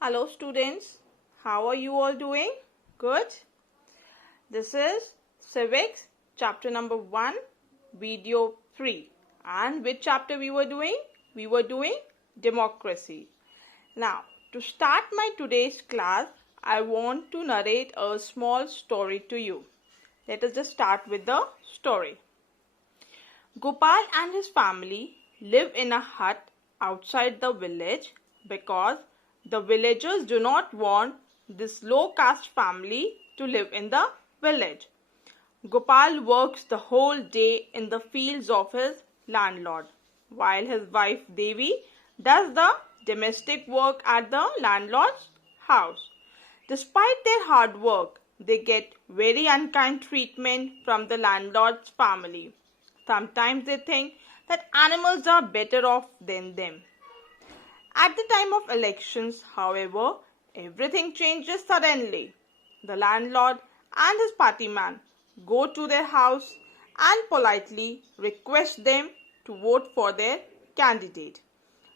Hello students, how are you all doing? Good? This is Civics chapter number 1, video 3. And which chapter we were doing? We were doing democracy. Now, to start my today's class, I want to narrate a small story to you. Let us just start with the story. Gopal and his family live in a hut outside the village because the villagers do not want this low caste family to live in the village. Gopal works the whole day in the fields of his landlord, while his wife Devi does the domestic work at the landlord's house. Despite their hard work, they get very unkind treatment from the landlord's family. Sometimes they think that animals are better off than them. At the time of elections, however, everything changes suddenly. The landlord and his partyman go to their house and politely request them to vote for their candidate.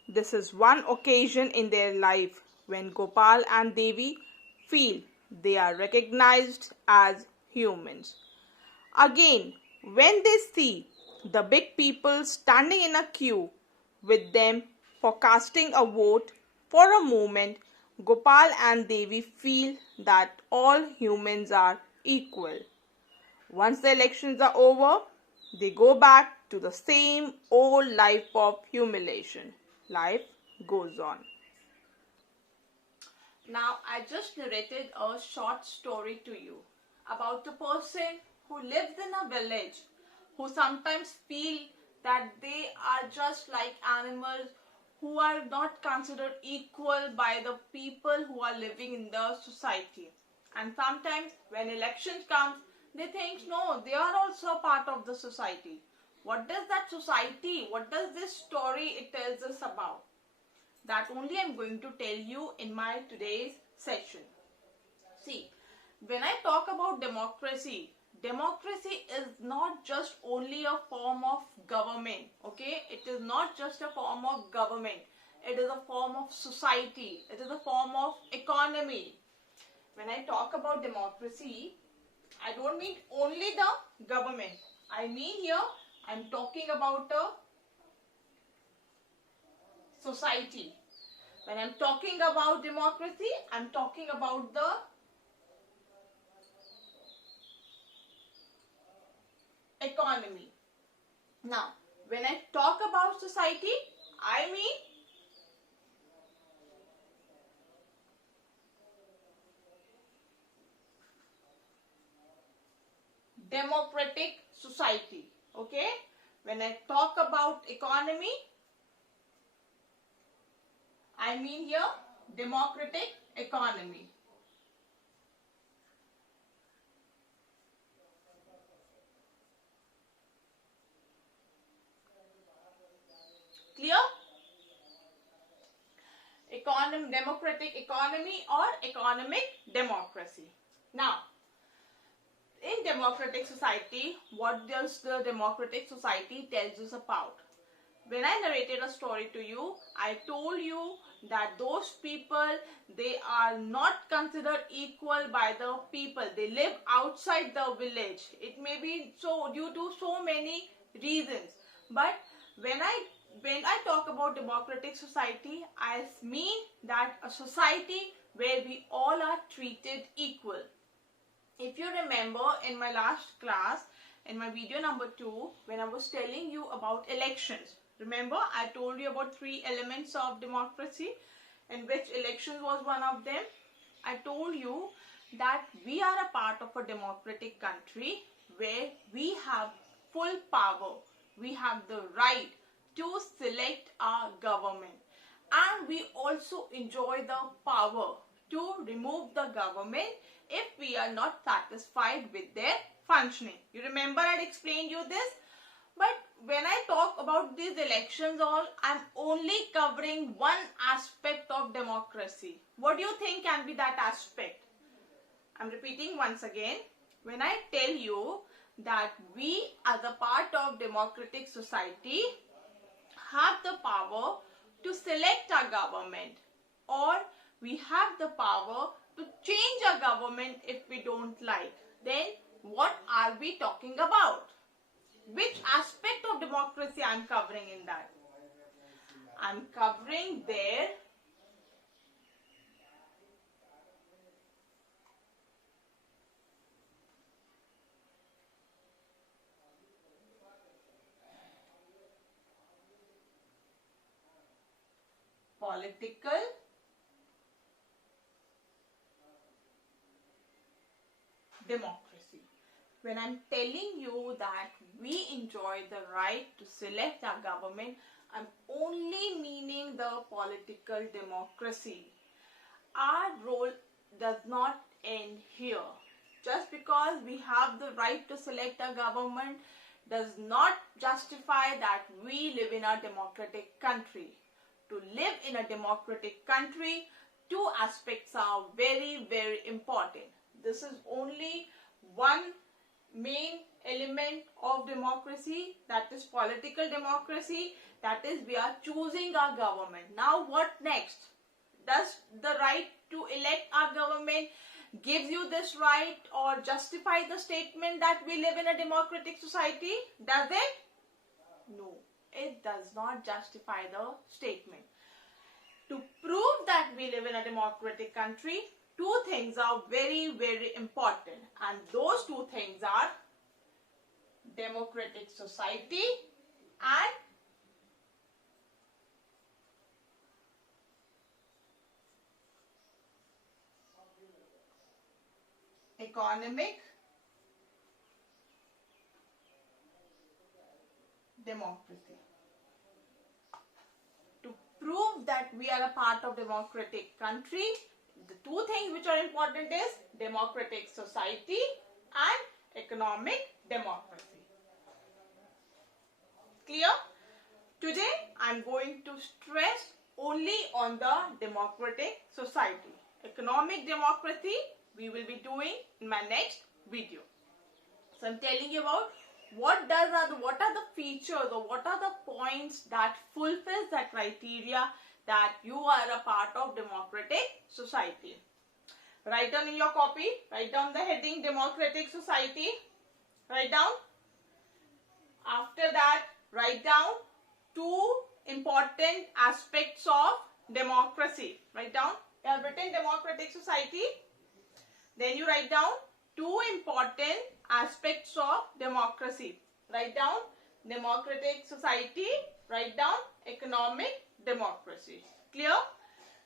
This is one occasion in their life when Gopal and Devi feel they are recognized as humans. Again, when they see the big people standing in a queue with them for casting a vote, for a moment, Gopal and Devi feel that all humans are equal. Once the elections are over, they go back to the same old life of humiliation. Life goes on. Now, I just narrated a short story to you about a person who lives in a village who sometimes feel that they are just like animals who are not considered equal by the people who are living in the society. And sometimes when elections come, they think no, they are also part of the society. What does that society, what does this story it tells us about? That only I am going to tell you in my today's session. See, when I talk about democracy, democracy is not just only a form of government, okay? It is not just a form of government. It is a form of society. It is a form of economy. When I talk about democracy, I don't mean only the government. I mean here, I am talking about a society. When I am talking about democracy, I am talking about the economy. Now, when I talk about society, I mean democratic society. Okay? When I talk about economy, I mean here democratic economy. Clear? Democratic economy or economic democracy. Now, in democratic society, what does the democratic society tells us about? When I narrated a story to you, I told you that those people, they are not considered equal by the people. They live outside the village. It may be so due to so many reasons. But when I talk about democratic society, I mean that a society where we all are treated equal. If you remember in my last class, in my video number 2, when I was telling you about elections, remember I told you about 3 elements of democracy, in which elections was one of them. I told you that we are a part of a democratic country where we have full power. We have the right to select our government, and we also enjoy the power to remove the government if we are not satisfied with their functioning. You remember I had explained you this? But when I talk about these elections all, I'm only covering one aspect of democracy. What do you think can be that aspect? I'm repeating once again. When I tell you that we as a part of democratic society have the power to select our government, or we have the power to change our government if we don't like, then what are we talking about? Which aspect of democracy I am covering in that? I am covering their political democracy. When I'm telling you that we enjoy the right to select our government, I'm only meaning the political democracy. Our role does not end here. Just because we have the right to select a government does not justify that we live in a democratic country. To live in a democratic country, two aspects are very, very important. This is only one main element of democracy, that is political democracy, that is we are choosing our government. Now what next? Does the right to elect our government gives you this right or justify the statement that we live in a democratic society? Does it? No, it does not justify the statement. To prove that we live in a democratic country, two things are very, very important, and those two things are democratic society and economic democracy. To prove that we are a part of democratic country, the two things which are important is democratic society and economic democracy. Clear? Today I am going to stress only on the democratic society. Economic democracy we will be doing in my next video. So I am telling you about what are the features or what are the points that fulfills the criteria that you are a part of democratic society. Write down in your copy, write down the heading democratic society, write down. After that, write down two important aspects of democracy. Write down, you have written democratic society. Then you write down two important aspects of democracy. Write down democratic society, write down economic democracy. Clear?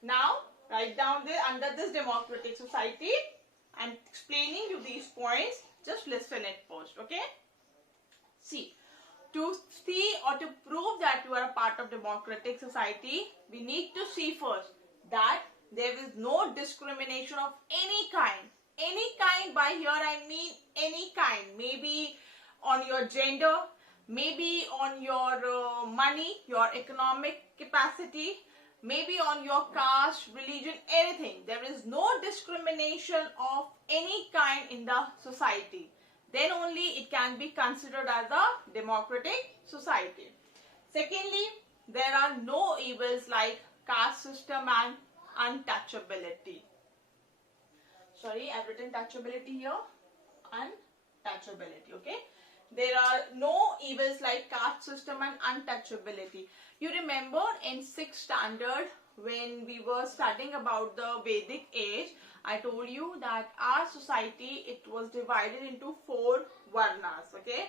Now, write down under this democratic society. I am explaining you these points. Just listen it first, okay? See, to see or to prove that you are a part of democratic society, we need to see first that there is no discrimination of any kind. Any kind, by here I mean any kind. Maybe on your gender, maybe on your money, your economic capacity, maybe on your caste, religion, anything. There is no discrimination of any kind in the society. Then only it can be considered as a democratic society. Secondly, there are no evils like caste system and untouchability. Sorry, I've written touchability here. Untouchability, okay? There are no evils like caste system and untouchability. You remember in 6th standard when we were studying about the Vedic age, I told you that our society, it was divided into 4 varnas, okay?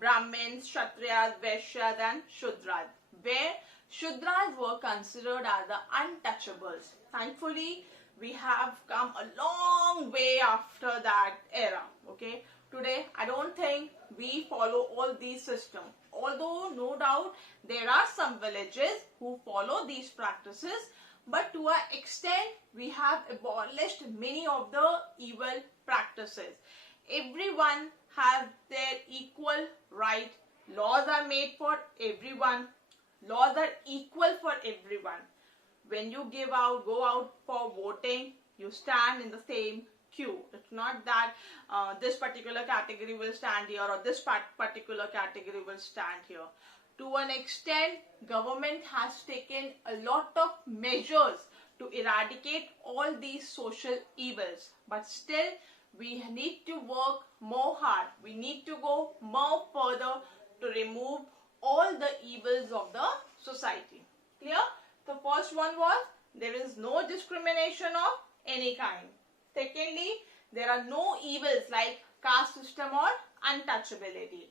Brahmins, Kshatriyas, Vaishyas and Shudras, where Shudras were considered as the untouchables. Thankfully, we have come a long way after that era, okay? Today, I don't think we follow all these systems. Although, no doubt, there are some villages who follow these practices, but to an extent, we have abolished many of the evil practices. Everyone has their equal right. Laws are made for everyone. Laws are equal for everyone. When you go out for voting, you stand in the same queue. It's not that this particular category will stand here or this particular category will stand here. To an extent, government has taken a lot of measures to eradicate all these social evils. But still, we need to work more hard. We need to go more further to remove all the evils of the society. Clear? The first one was there is no discrimination of any kind. Secondly, there are no evils like caste system or untouchability.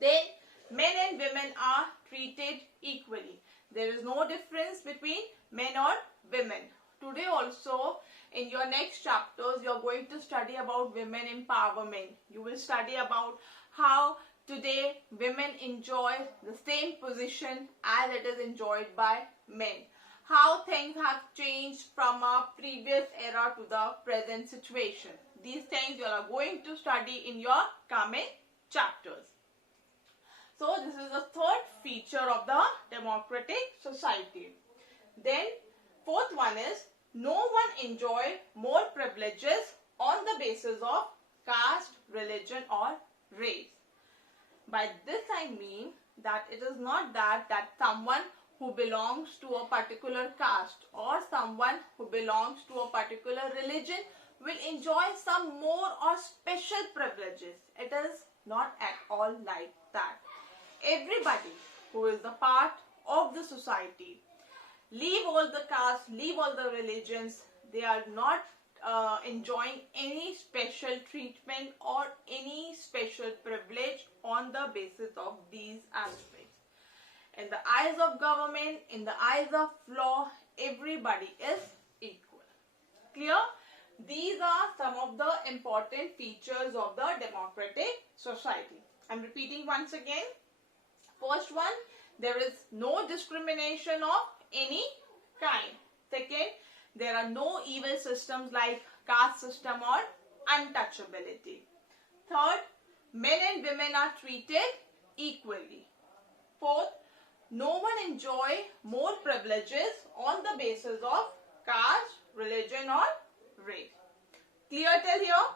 Then men and women are treated equally. There is no difference between men or women. Today also in your next chapters you are going to study about women empowerment. You will study about how today women enjoy the same position as it is enjoyed by men. How things have changed from a previous era to the present situation. These things you are going to study in your coming chapters. So this is the third feature of the democratic society. Then fourth one is no one enjoy more privileges on the basis of caste, religion or race. By this I mean that it is not that someone who belongs to a particular caste or someone who belongs to a particular religion will enjoy some more or special privileges. It is not at all like that. Everybody who is the part of the society, leave all the castes, leave all the religions, they are not enjoying any special treatment or any special privilege on the basis of these aspects. In the eyes of government, in the eyes of law, everybody is equal. Clear? These are some of the important features of the democratic society. I am repeating once again. First one, there is no discrimination of any kind. Second, there are no evil systems like caste system or untouchability. Third, men and women are treated equally. Fourth, no one enjoy more privileges on the basis of caste, religion or race. Clear till here?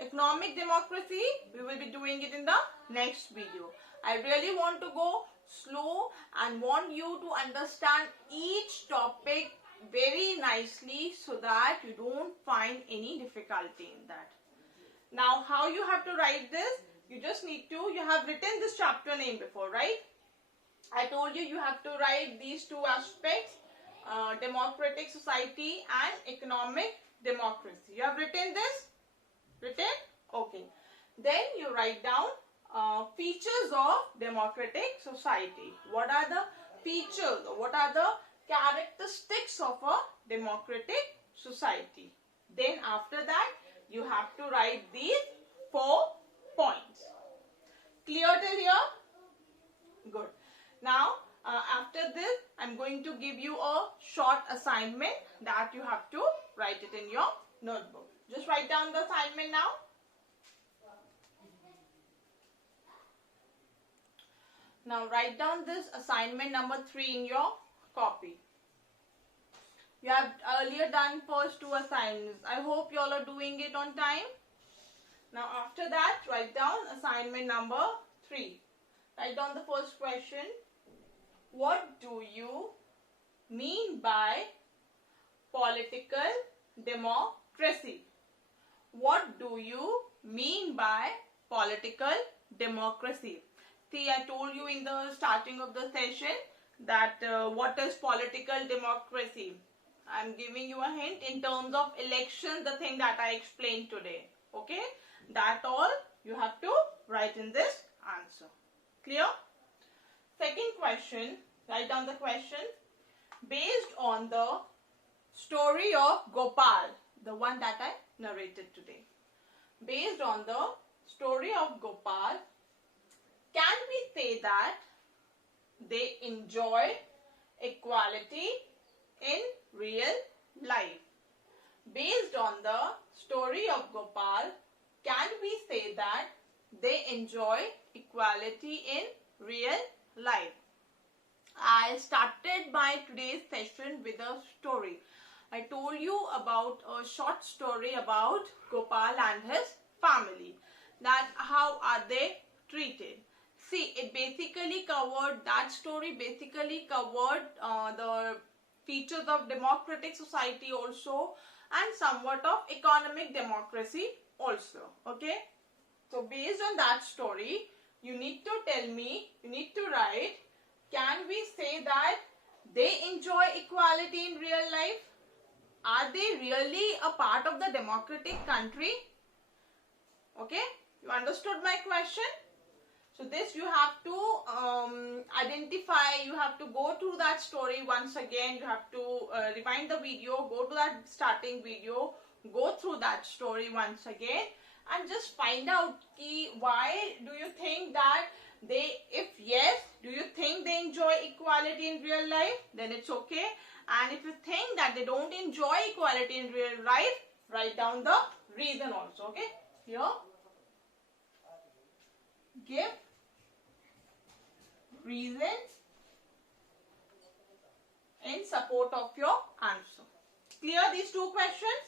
Economic democracy, we will be doing it in the next video. I really want to go slow and want you to understand each topic very nicely so that you don't find any difficulty in that. Now, how you have to write this? You just need to, you have written this chapter name before, right? I told you have to write these two aspects, democratic society and economic democracy. You have written this? Written? Okay. Then you write down features of democratic society. What are the features or what are the characteristics of a democratic society? Then after that you have to write these 4 points. Clear till here? Good. Now after this I am going to give you a short assignment that you have to write it in your notebook. Just write down the assignment now. Now write down this assignment number 3 in your copy. You have earlier done first 2 assignments. I hope you all are doing it on time. Now after that write down assignment number 3. Write down the first question. What do you mean by political democracy? What do you mean by political democracy? See, I told you in the starting of the session that what is political democracy. I am giving you a hint in terms of election, the thing that I explained today. Okay? That all you have to write in this answer. Clear? Second question, write down the question. Based on the story of Gopal, the one that I narrated today. Based on the story of Gopal, can we say that they enjoy equality in real life? Based on the story of Gopal, can we say that they enjoy equality in real life? I started my today's session with a story. I told you about a short story about Gopal and his family. That how are they treated? See, it basically covered, that story basically covered the features of democratic society also, and somewhat of economic democracy also. Okay. So based on that story, you need to tell me, you need to write, can we say that they enjoy equality in real life? Are they really a part of the democratic country? Okay, you understood my question? So this you have to identify, you have to go through that story once again, you have to rewind the video, go to that starting video, go through that story once again, and just find out why do you think that if yes, do you think they enjoy equality in real life? Then it's okay. And if you think that they don't enjoy equality in real life, write down the reason also. Okay, here, give reason in support of your answer. Clear these two questions?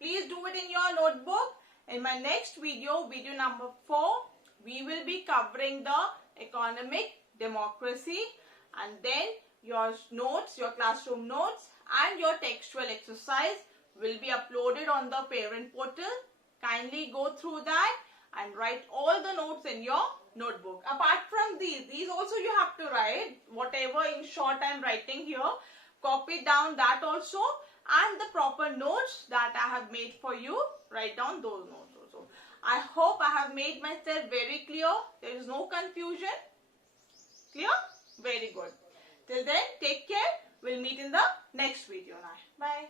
Please do it in your notebook. In my next video, video number 4, we will be covering the economic democracy, and then your notes, your classroom notes and your textual exercise will be uploaded on the parent portal. Kindly go through that and write all the notes in your notebook. Apart from these also you have to write whatever in short I am writing here. Copy down that also, and the proper notes that I have made for you, write down those notes also. I hope I have made myself very clear. There is no confusion. Clear? Very good. Till then, take care. We'll meet in the next video now. Bye.